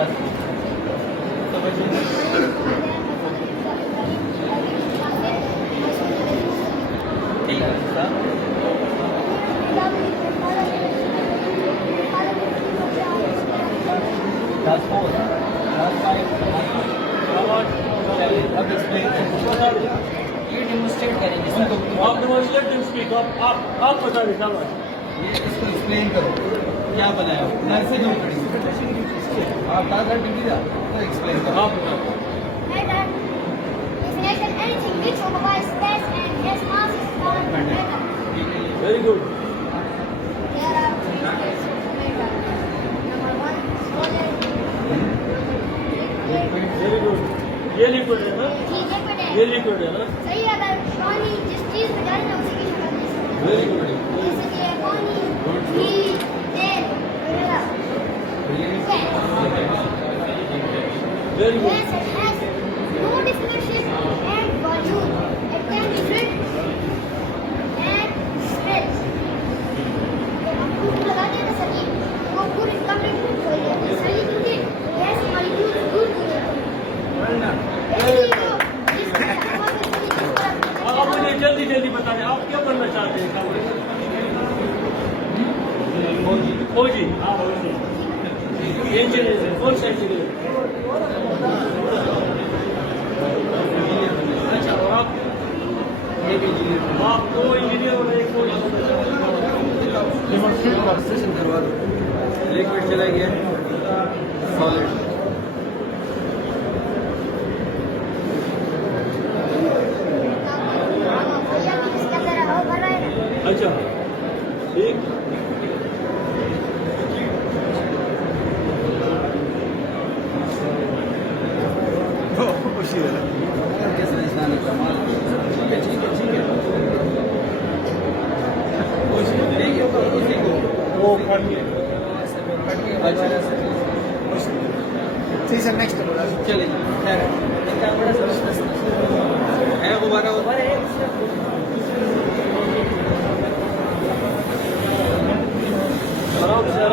ग्लास तो પછી ठीक है सर क्लास 4 क्लास 5 अब एक्सप्लेन ये डेमोंस्ट्रेट करेंगे सर आप डेमोंस्ट्रेट टू स्पीक आप बता दें क्या बात ये इसको एक्सप्लेन करो क्या बनाया हो घर से दूर खड़ी आप दादा टीवी दा तो एक्सप्लेन करो आप बताओ Anything which occupies space and has mass is called matter. Very good There are three states of matter. Number one, solid. Liquid. Very good ये लिक्विड है ना He liquid है. ये लिक्विड है ना सही है अगर पानी जिस चीज में डालना उसी की शक्ल में इसको वेरी गुड जैसे कि पानी घी तेल वगैरह very good yes it has no different shape and volume it can be filled and stretched जब हम फूक लगाते हैं ना सभी वो पूरे कमरे में फूक हो जाती है सही क्योंकि गैस मॉलिक्यूल दूर हो जाते हैं इसलिए तो जिस हवा में सभी चीज पर आप मुझे जल्दी जल्दी बता दें आप क्या बनना चाहते हैं फौजी हाँ फौजी इंजीनियर है कौन सा इंजीनियर अच्छा और आप ये भी इंजीनियर आप दो इंजीनियर और एक फौजी डेमोंस्ट्रेशन करवा दो लिक्विड चला गया सॉलिड भैया भी इसका जरा हवा भर रहा है ना अच्छा ठीक कैसे इंसान कमाल ठीक है ठीक है ठीक है उसी को वो कट ले ठीक है नेक्स्ट चलिए इतना बड़ा है गुब्बारा ऊपर है आराम से